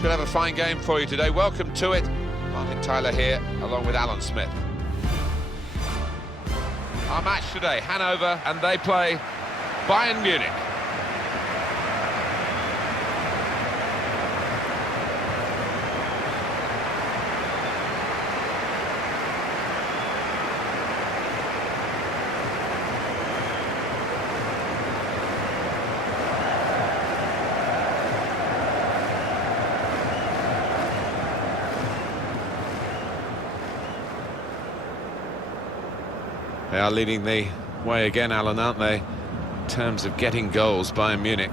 Should have a fine game for you today. Welcome to it. Martin Tyler here, along with Alan Smith. Our match today, Hanover, and they play Bayern Munich. They are leading the way again, Alan, aren't they? In terms of getting goals, Bayern Munich.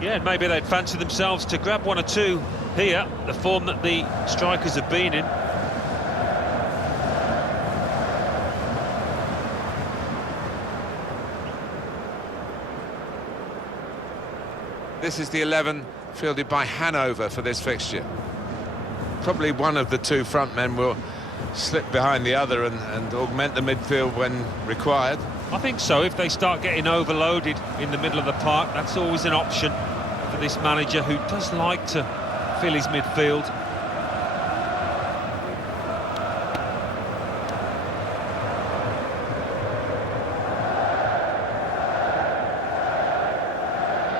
Yeah, maybe they'd fancy themselves to grab one or two here, the form that the strikers have been in. This is the 11 fielded by Hanover for this fixture. Probably one of the two front men will slip behind the other and augment the midfield when required. I think so. If they start getting overloaded in the middle of the park, that's always an option for this manager, who does like to fill his midfield.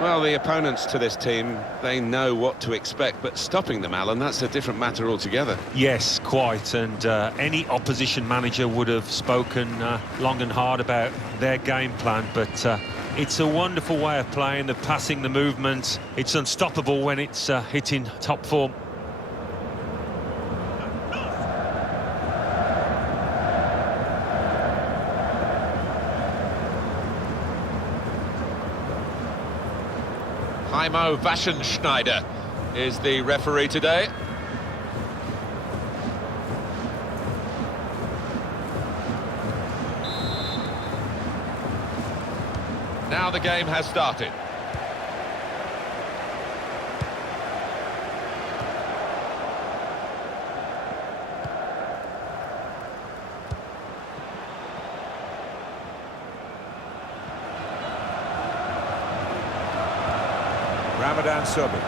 Well, the opponents to this team, they know what to expect, but stopping them, Alan, that's a different matter altogether. Yes, quite, and any opposition manager would have spoken long and hard about their game plan, but it's a wonderful way of playing, the passing, the movement. It's unstoppable when it's hitting top form. Heimo Waschenschneider is the referee today. Now the game has started. Ramadan Sobhi.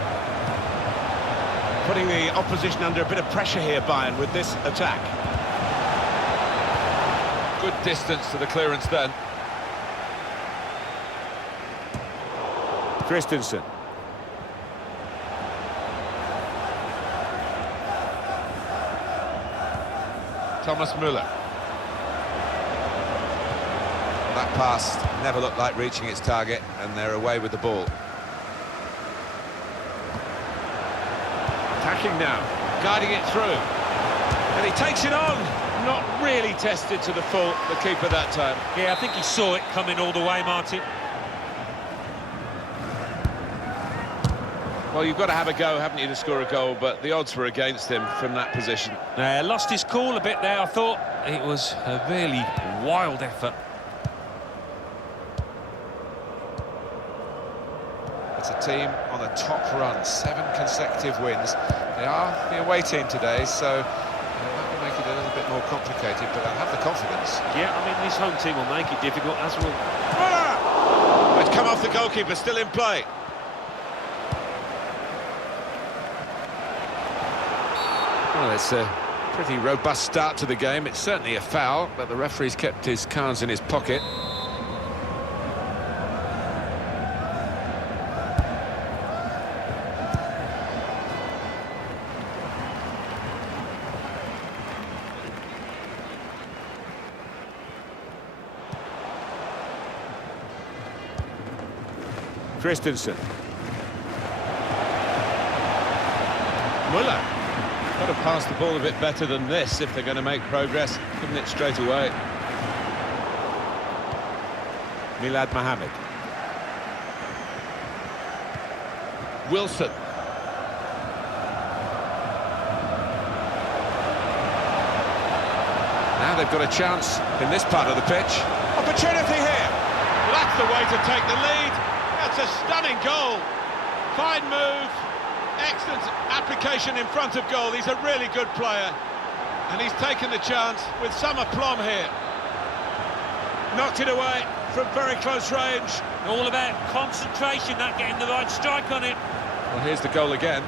Putting the opposition under a bit of pressure here, Bayern, with this attack. Good distance to the clearance then. Christensen. Thomas Müller. That pass never looked like reaching its target, and they're away with the ball. Attacking now, guiding it through, and he takes it on. Not really tested to the full, the keeper that time. Yeah, I think he saw it coming all the way, Martin. Well, you've got to have a go, haven't you, to score a goal, but the odds were against him from that position. Lost his cool a bit there, I thought. It was a really wild effort. It's a team on a top run, 7 consecutive wins. They are the away team today, so that will make it a little bit more complicated, but they'll have the confidence. Yeah, I mean, this home team will make it difficult, as will... Ah! It's come off the goalkeeper, still in play. Well, it's a pretty robust start to the game. It's certainly a foul, but the referee's kept his cards in his pocket. Christensen. Müller. Got to pass the ball a bit better than this if they're going to make progress. Giving it straight away. Milad Mohammed. Wilson. Now they've got a chance in this part of the pitch. Opportunity here. Well, that's the way to take the lead. That's a stunning goal. Fine move. Excellent application in front of goal. He's a really good player. And he's taken the chance with some aplomb here. Knocked it away from very close range. All about concentration, that getting the right strike on it. Well, here's the goal again.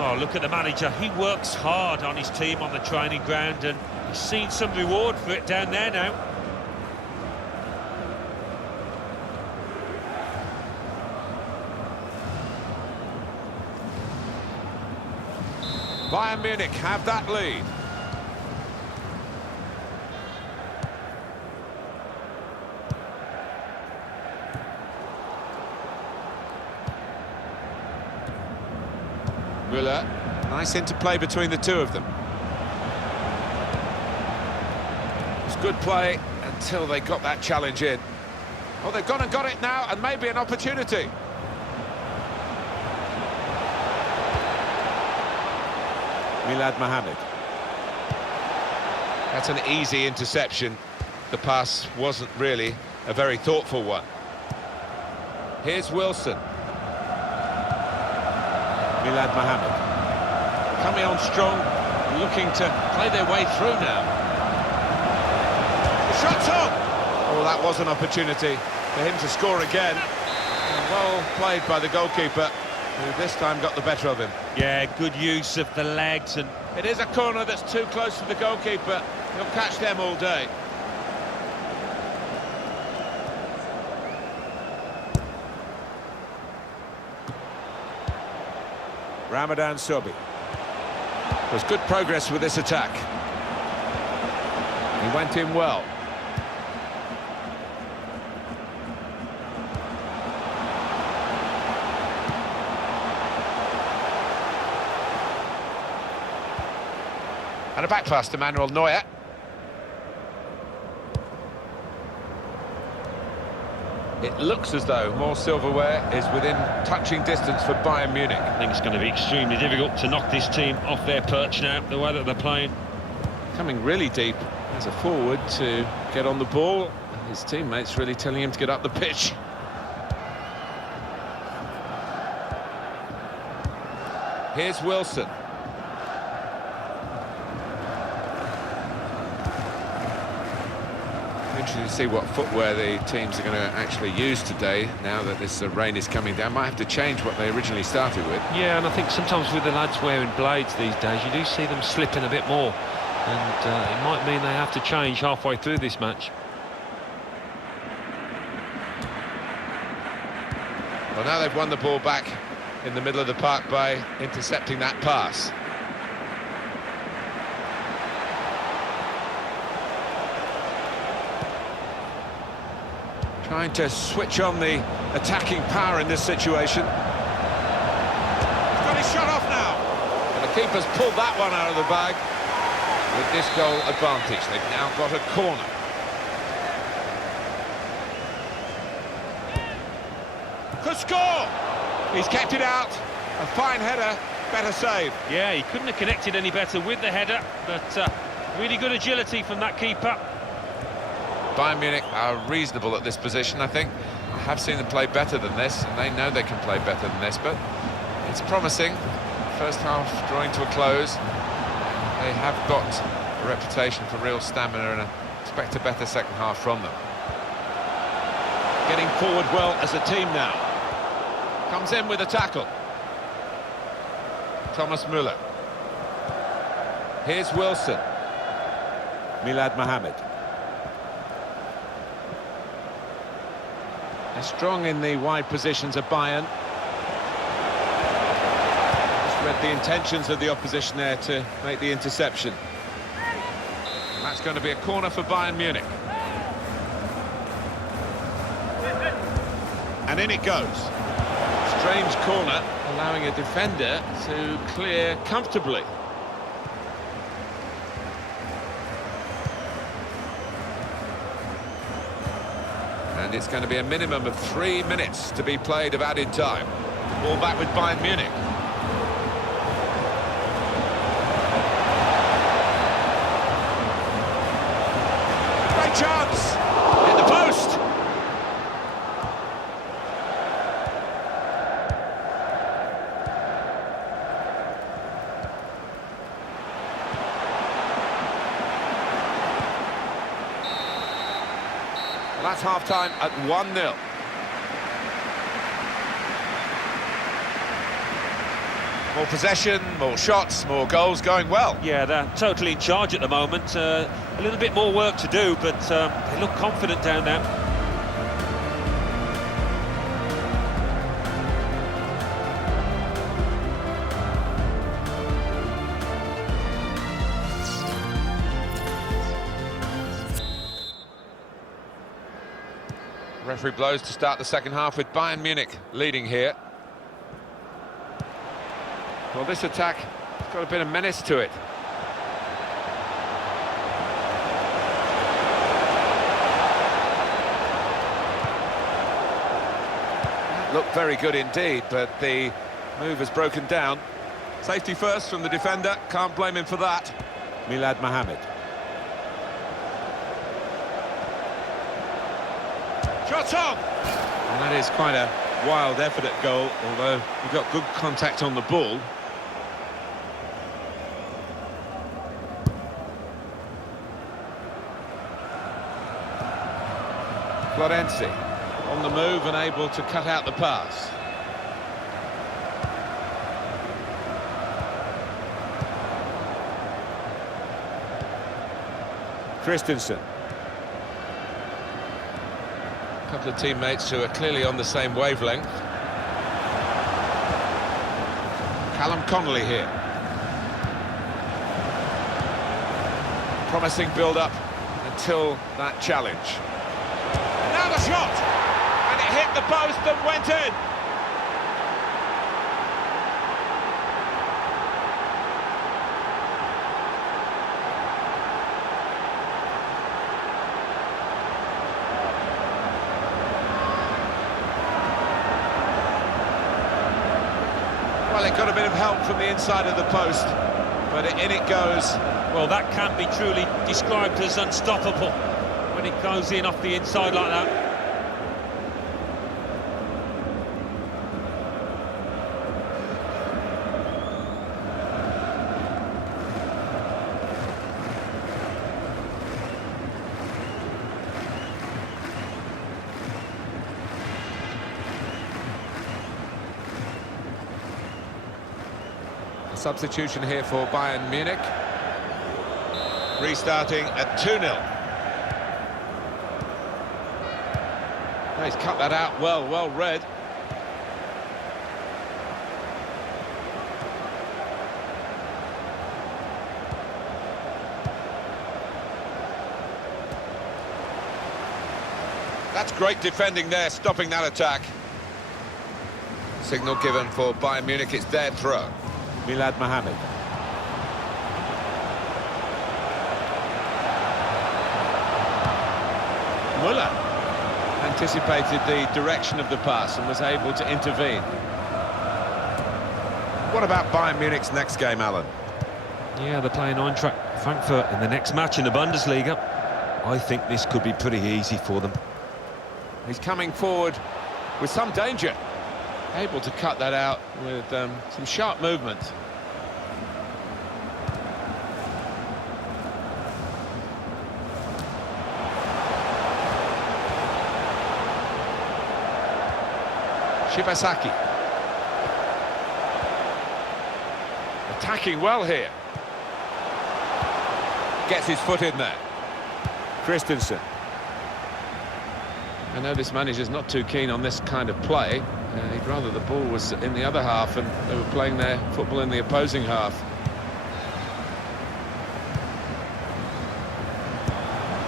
Oh, look at the manager. He works hard on his team on the training ground, and he's seen some reward for it down there now. Bayern Munich have that lead. Müller, nice interplay between the two of them. It's good play until they got that challenge in. Oh, they've gone and got it now, and maybe an opportunity. Milad Mohamed. That's an easy interception. The pass wasn't really a very thoughtful one. Here's Wilson. Milad Mohamed. Coming on strong, looking to play their way through now. The shot's on! Oh, that was an opportunity for him to score again. And well played by the goalkeeper, who this time got the better of him. Yeah, good use of the legs, and it is a corner that's too close to the goalkeeper. He'll catch them all day. Ramadan Sobi. There's good progress with this attack. He went in well. And a back pass to Manuel Neuer. It looks as though more silverware is within touching distance for Bayern Munich. I think it's going to be extremely difficult to knock this team off their perch now, the way that they're playing. Coming really deep as a forward to get on the ball. His teammates really telling him to get up the pitch. Here's Wilson. Interesting to see what footwear the teams are going to actually use today, now that this rain is coming down. Might have to change what they originally started with. Yeah, and I think sometimes with the lads wearing blades these days, you do see them slipping a bit more. And it might mean they have to change halfway through this match. Well, now they've won the ball back in the middle of the park by intercepting that pass. Trying to switch on the attacking power in this situation. He's got his shot off now. And the keeper's pulled that one out of the bag with this goal advantage. They've now got a corner. Could score! He's kept it out. A fine header, better save. Yeah, he couldn't have connected any better with the header, but really good agility from that keeper. Bayern Munich are reasonable at this position, I think. I have seen them play better than this, and they know they can play better than this, but it's promising. First half drawing to a close. They have got a reputation for real stamina, and I expect a better second half from them. Getting forward well as a team now. Comes in with a tackle. Thomas Müller. Here's Wilson. Milad Mohamed. They're strong in the wide positions of Bayern. Just read the intentions of the opposition there to make the interception. And that's going to be a corner for Bayern Munich. And in it goes. Strange corner, allowing a defender to clear comfortably. And it's going to be a minimum of 3 minutes to be played of added time. Ball back with Bayern Munich. Great chance! In the post! That's half-time at 1-0. More possession, more shots, more goals, going well. Yeah, they're totally in charge at the moment. A little bit more work to do, but they look confident down there. Referee blows to start the second half with Bayern Munich leading here. Well, this attack has got a bit of menace to it. Looked very good indeed, but the move has broken down. Safety first from the defender, can't blame him for that. Milad Mohamed. Shot on! And that is quite a wild effort at goal, although he got good contact on the ball. Florenzi on the move and able to cut out the pass. Christensen. A couple of teammates who are clearly on the same wavelength. Callum Connolly here. Promising build-up until that challenge. Now the shot! And it hit the post and went in! Well, it got a bit of help from the inside of the post, but in it goes. Well, that can't be truly described as unstoppable when it goes in off the inside like that. Substitution here for Bayern Munich. Restarting at 2-0. He's cut that out well read. That's great defending there, stopping that attack. Signal given for Bayern Munich, it's their throw. Milad Mohamed. Muller anticipated the direction of the pass and was able to intervene. What about Bayern Munich's next game, Alan? Yeah, they're playing Eintracht Frankfurt in the next match in the Bundesliga. I think this could be pretty easy for them. He's coming forward with some danger. Able to cut that out with some sharp movement. Shibasaki. Attacking well here. Gets his foot in there. Christensen. I know this manager's not too keen on this kind of play. He'd rather the ball was in the other half and they were playing their football in the opposing half.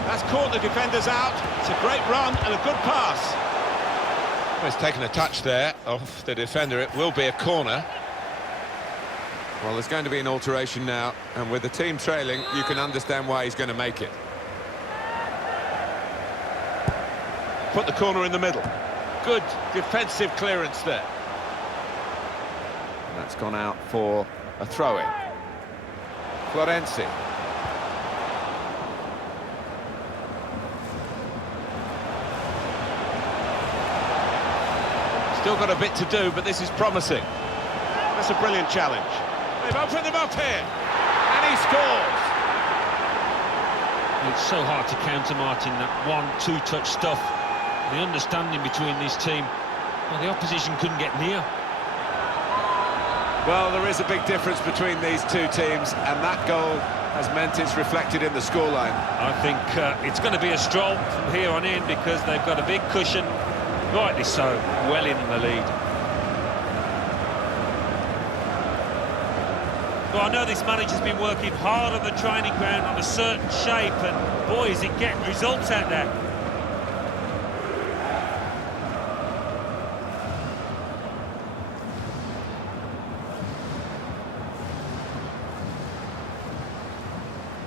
That's caught the defenders out. It's a great run and a good pass. Well, he's taken a touch there off the defender. It will be a corner. Well, there's going to be an alteration now, and with the team trailing, you can understand why he's going to make it. Put the corner in the middle. Good defensive clearance there. That's gone out for a throw-in. Florenzi. Still got a bit to do, but this is promising. That's a brilliant challenge. They've opened them up here, and he scores. It's so hard to counter, Martin, that 1-2 touch stuff. The understanding between this team, well, the opposition couldn't get near. Well, there is a big difference between these two teams, and that goal has meant it's reflected in the scoreline. I think it's going to be a stroll from here on in because they've got a big cushion, rightly so, well in the lead. Well, I know this manager's been working hard on the training ground on a certain shape, and boy, is it getting results out there.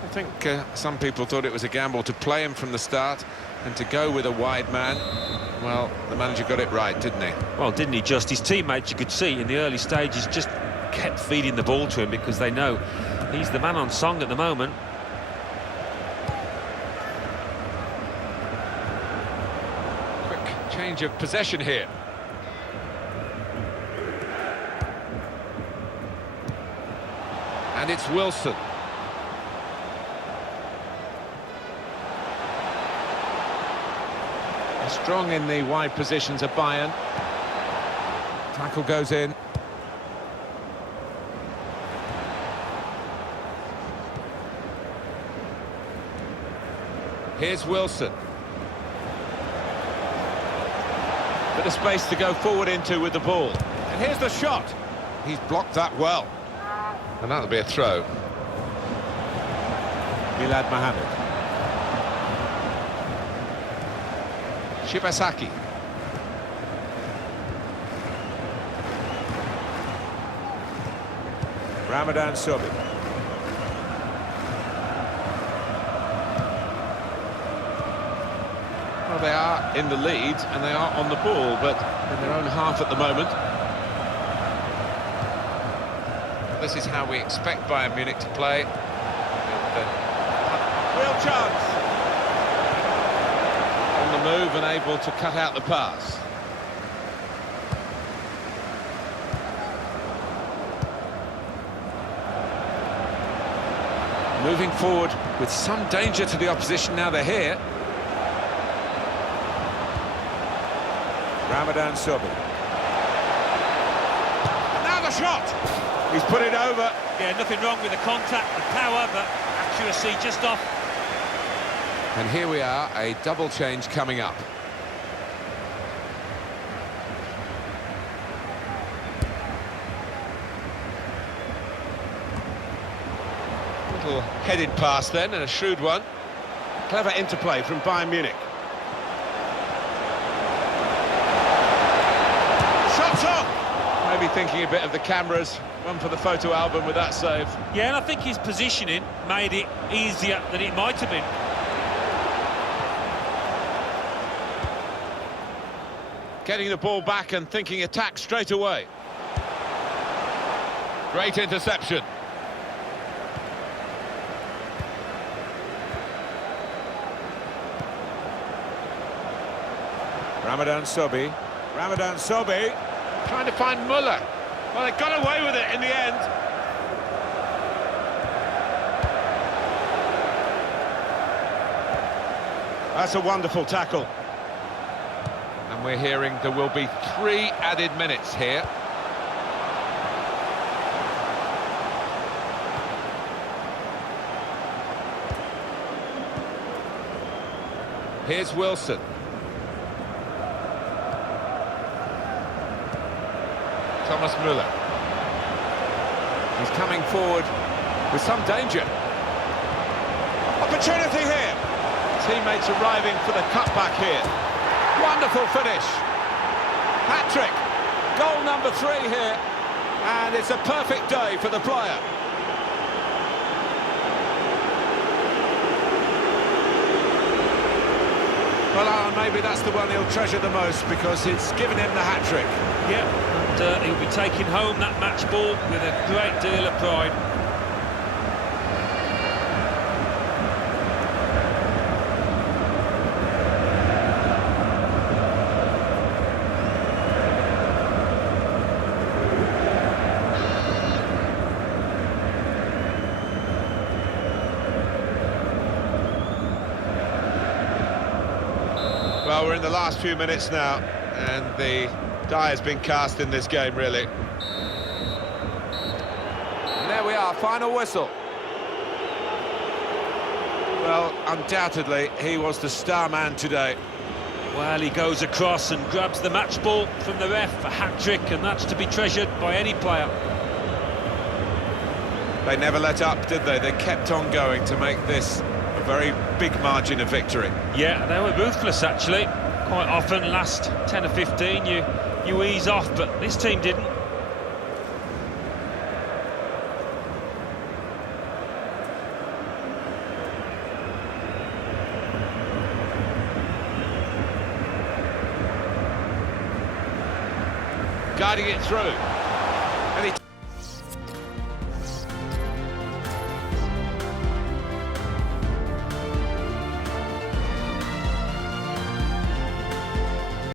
I think some people thought it was a gamble to play him from the start and to go with a wide man. Well, the manager got it right, didn't he? Well, didn't he just? His teammates, you could see in the early stages, just kept feeding the ball to him because they know he's the man on song at the moment. Quick change of possession here. And it's Wilson. Strong in the wide positions of Bayern. Tackle goes in. Here's Wilson. Bit of space to go forward into with the ball. And here's the shot. He's blocked that well. And that'll be a throw. Milad Mohammed. Shibasaki. Ramadan Sobi. Well, they are in the lead and they are on the ball, but in their own half at the moment. This is how we expect Bayern Munich to play. Real chance. On the move and able to cut out the pass. Moving forward with some danger to the opposition now they're here. Ramadan Sobi. Now the shot! He's put it over. Yeah, nothing wrong with the contact, the power, but accuracy just off. And here we are, a double change coming up. Little headed pass then, and a shrewd one. Clever interplay from Bayern Munich. Shots off! Maybe thinking a bit of the cameras. One for the photo album with that save. Yeah, and I think his positioning made it easier than it might have been. Getting the ball back and thinking attack straight away. Great interception. Ramadan Sobi. Ramadan Sobi. Trying to find Müller. Well, they got away with it in the end. That's a wonderful tackle. And we're hearing there will be 3 added minutes here. Here's Wilson. Thomas Müller. He's coming forward with some danger. Opportunity here. Teammates arriving for the cutback here. Wonderful finish. Hat-trick. Goal number 3 here. And it's a perfect day for the player. Well, Alan, maybe that's the one he'll treasure the most because it's given him the hat-trick. Yeah, and he'll be taking home that match ball with a great deal of pride. Well, we're in the last few minutes now, and the die has been cast in this game, really. are, final whistle. Well, undoubtedly, he was the star man today. Well, he goes across and grabs the match ball from the ref, a hat-trick, and that's to be treasured by any player. They never let up, did they? They kept on going to make this a very big margin of victory. Yeah, they were ruthless, actually. Quite often, last 10 or 15, you ease off, but this team didn't. Guiding it through.